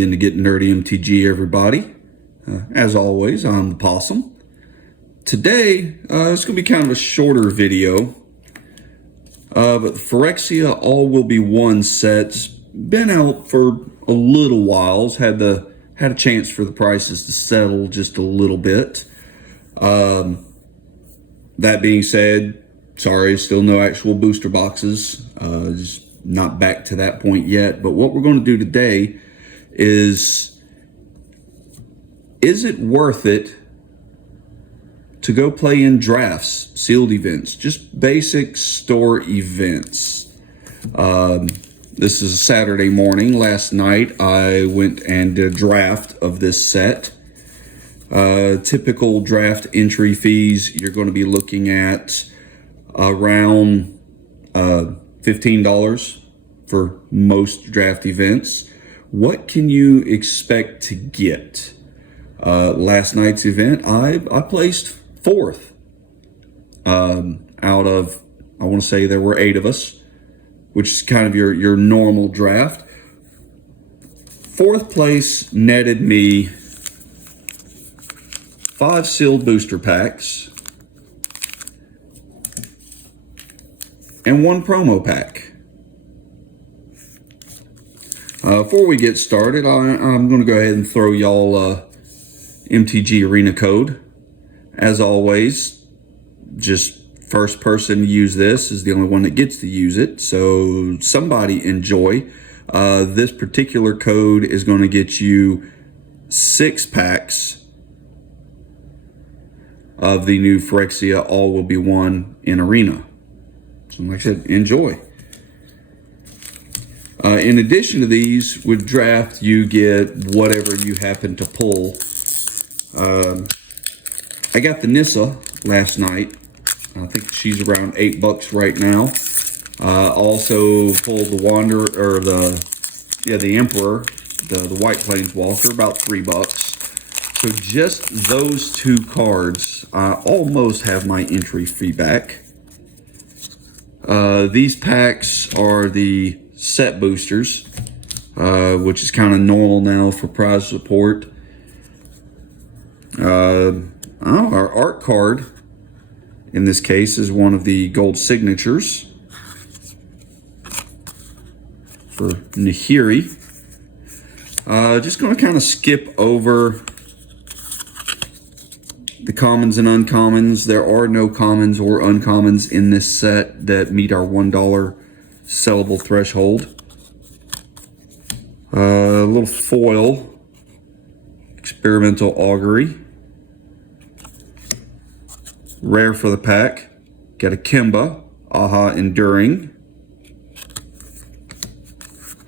again to Get Nerdy MTG, everybody. As always, I'm the Possum. Today, it's going to be kind of a shorter video, but the Phyrexia All Will Be One set's been out for a little while. Had a chance for the prices to settle just a little bit. That being said, sorry, still no actual booster boxes. Just not back to that point yet. But what we're going to do today is it worth it to go play in drafts, sealed events, just basic store events? This is a Saturday morning. Last night I went and did a draft of this set. Typical draft entry fees, you're going to be looking at around $15 for most draft events. What can you expect to get? Last night's event, I placed fourth out of, I want to say there were 8 of us, which is kind of your normal draft. Fourth place netted me 5 sealed booster packs and 1 promo pack. Before we get started, I'm going to go ahead and throw y'all MTG Arena code. As always, just first person to use this is the only one that gets to use it, so somebody enjoy. This particular code is going to get you 6 packs of the new Phyrexia All Will Be One in Arena. So like I said, enjoy. In addition to these, with draft, you get whatever you happen to pull. I got the Nissa last night. I think she's around $8 right now. Also pulled the Wanderer, or the Emperor, the White Planeswalker, about $3. So just those 2 cards, I almost have my entry fee back. These packs are the set boosters, which is kind of normal now for prize support. Our art card in this case is one of the gold signatures for Nahiri. Just going to kind of skip over the commons and uncommons. There are no commons or uncommons in this set that meet our $1 sellable threshold. A little foil experimental augury. Rare for the pack. Got a Kimba, Aha Enduring.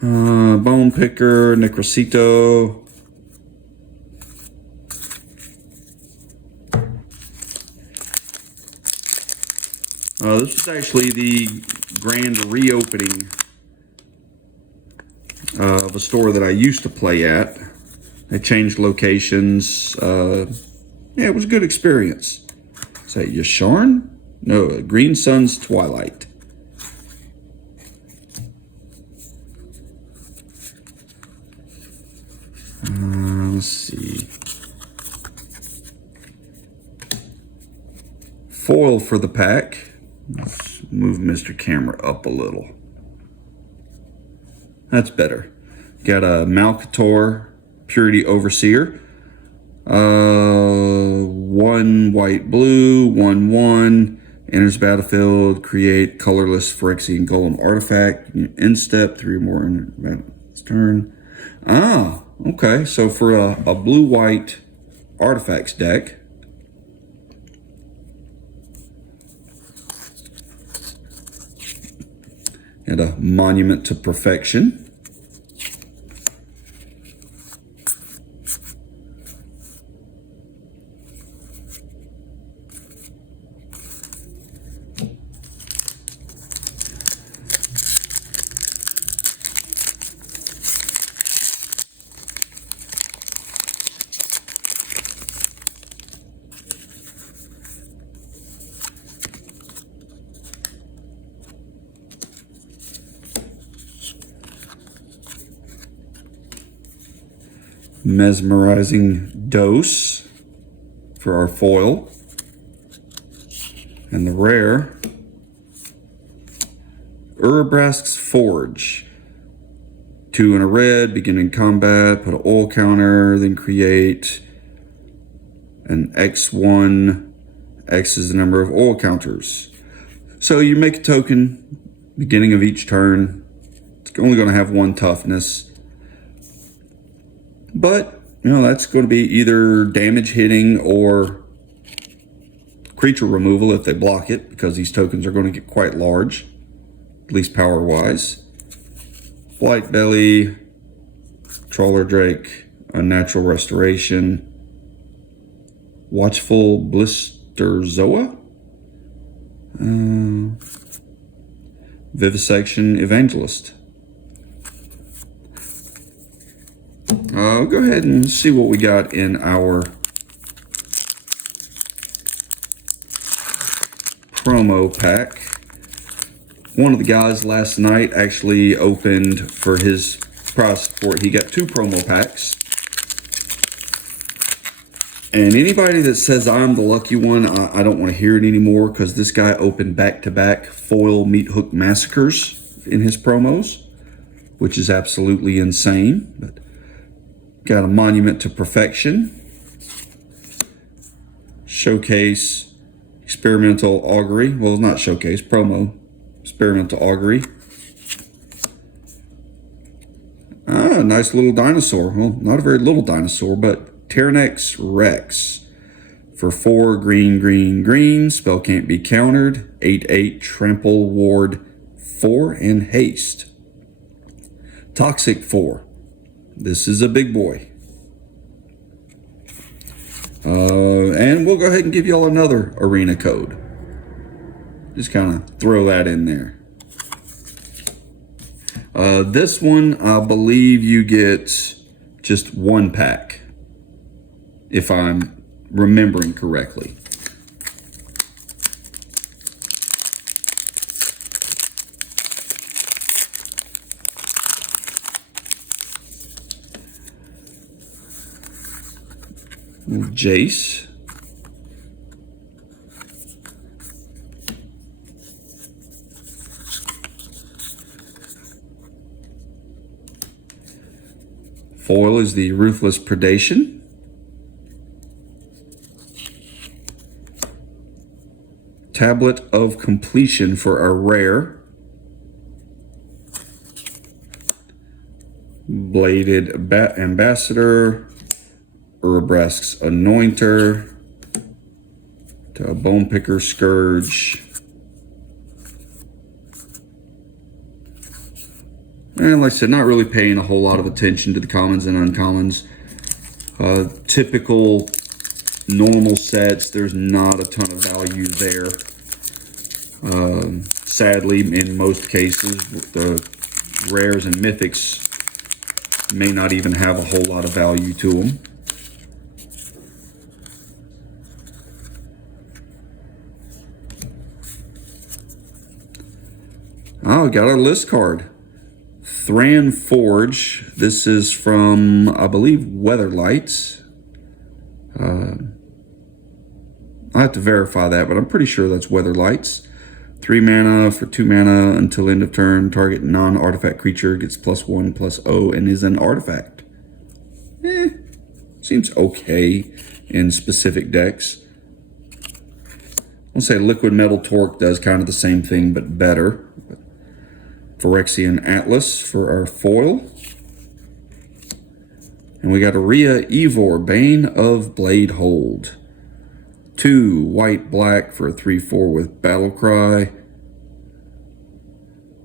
Bone Picker, Necrosito. This is actually the grand reopening of a store that I used to play at. They changed locations. Yeah, it was a good experience. Is that Yasharn? No, Green Sun's Twilight. Let's see. Foil for the pack. Let's move Mr. Camera up a little. That's better. Got a Malcator, Purity Overseer. 1 white blue, 1/1. Enters battlefield, create colorless Phyrexian Golem artifact. Instep, 3 more in its turn. Ah, okay. So for a blue-white artifacts deck, and a Monument to Perfection. Mesmerizing Dose for our foil. And the rare, Urabrask's Forge. 2 in a red, beginning combat, put an oil counter, then create an X1. X is the number of oil counters. So you make a token, beginning of each turn. It's only going to have 1 toughness. But, you know, that's going to be either damage hitting or creature removal if they block it, because these tokens are going to get quite large, at least power-wise. Blight Belly, Trawler Drake, Unnatural Restoration, Watchful Blisterzoa, Vivisection Evangelist. I'll go ahead and see what we got in our promo pack. One of the guys last night actually opened for his prize support. He got 2 promo packs. And anybody that says I'm the lucky one, I don't want to hear it anymore, because this guy opened back-to-back foil meat hook massacres in his promos, which is absolutely insane. But got a Monument to Perfection, Showcase, Experimental Augury. Well, it's not Showcase, promo. Experimental Augury. Nice little dinosaur. Well, not a very little dinosaur, but Tyrannex Rex. For 4 green. Spell can't be countered. 8/8 Trample Ward 4 and Haste. Toxic 4. This is a big boy. And we'll go ahead and give y'all another arena code. Just kind of throw that in there. This one, I believe you get just 1 pack, if I'm remembering correctly. Jace. Foil is the Ruthless Predation. Tablet of Completion for our rare. Bladed Ambassador. Urabrask's Anointer. To a Bone Picker Scourge. And like I said, not really paying a whole lot of attention to the commons and uncommons. Typical normal sets, there's not a ton of value there. Sadly, in most cases, the rares and mythics may not even have a whole lot of value to them. Oh, got our list card. Thran Forge. This is from, I believe, Weatherlights. I'll have to verify that, but I'm pretty sure that's Weatherlights. 3 mana for 2 mana until end of turn. Target non-artifact creature gets +1/+0 and is an artifact. Seems okay in specific decks. I'll say Liquid Metal Torque does kind of the same thing, but better. Phyrexian Atlas for our foil. And we got a Rhea Evor, Bane of Blade Hold. 2 white-black for a 3/4 with Battle Cry.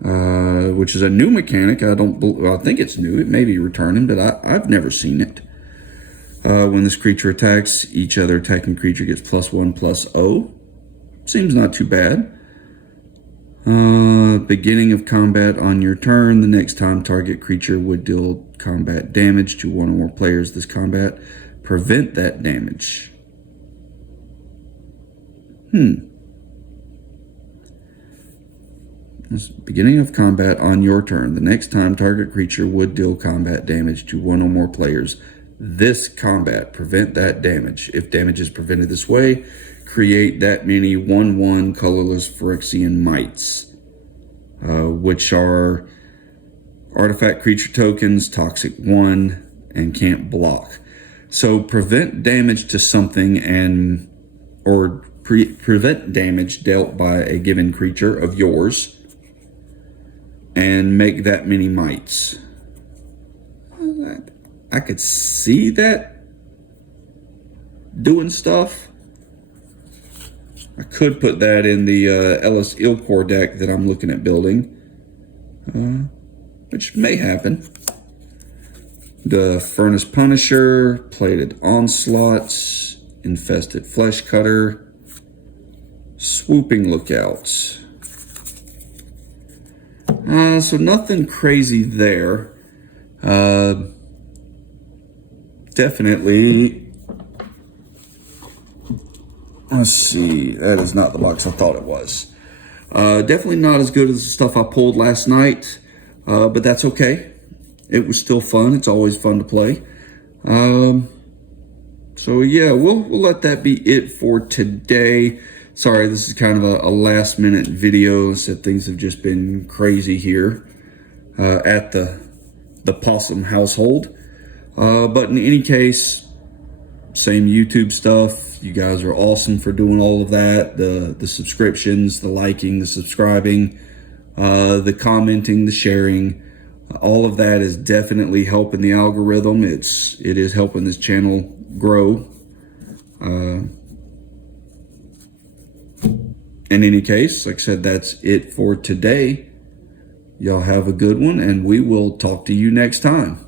Which is a new mechanic. I think it's new. It may be returning, but I've never seen it. When this creature attacks, each other attacking creature gets +1/+0. Seems not too bad. Beginning of combat on your turn. The next time target creature would deal combat damage to 1 or more players this combat. Prevent that damage. Beginning of combat on your turn. The next time target creature would deal combat damage to 1 or more players this combat. Prevent that damage. If damage is prevented this way, create that many 1/1 colorless Phyrexian mites, which are artifact creature tokens, toxic 1, and can't block. So prevent damage to something or prevent damage dealt by a given creature of yours and make that many mites. I could see that doing stuff. I could put that in the Ellis Ilkor deck that I'm looking at building, which may happen. The Furnace Punisher, Plated Onslaughts, Infested Flesh Cutter, Swooping Lookouts. So nothing crazy there. Definitely, let's see, that is not the box I thought it was. Definitely not as good as the stuff I pulled last night, but that's okay. It was still fun. It's always fun to play. So yeah, we'll let that be it for today. Sorry, this is kind of a last minute video. Said things have just been crazy here at the Possum household. But in any case, same YouTube stuff. You guys are awesome for doing all of that. The subscriptions, the liking, the subscribing, the commenting, the sharing. All of that is definitely helping the algorithm. It is helping this channel grow. In any case, like I said, that's it for today. Y'all have a good one, and we will talk to you next time.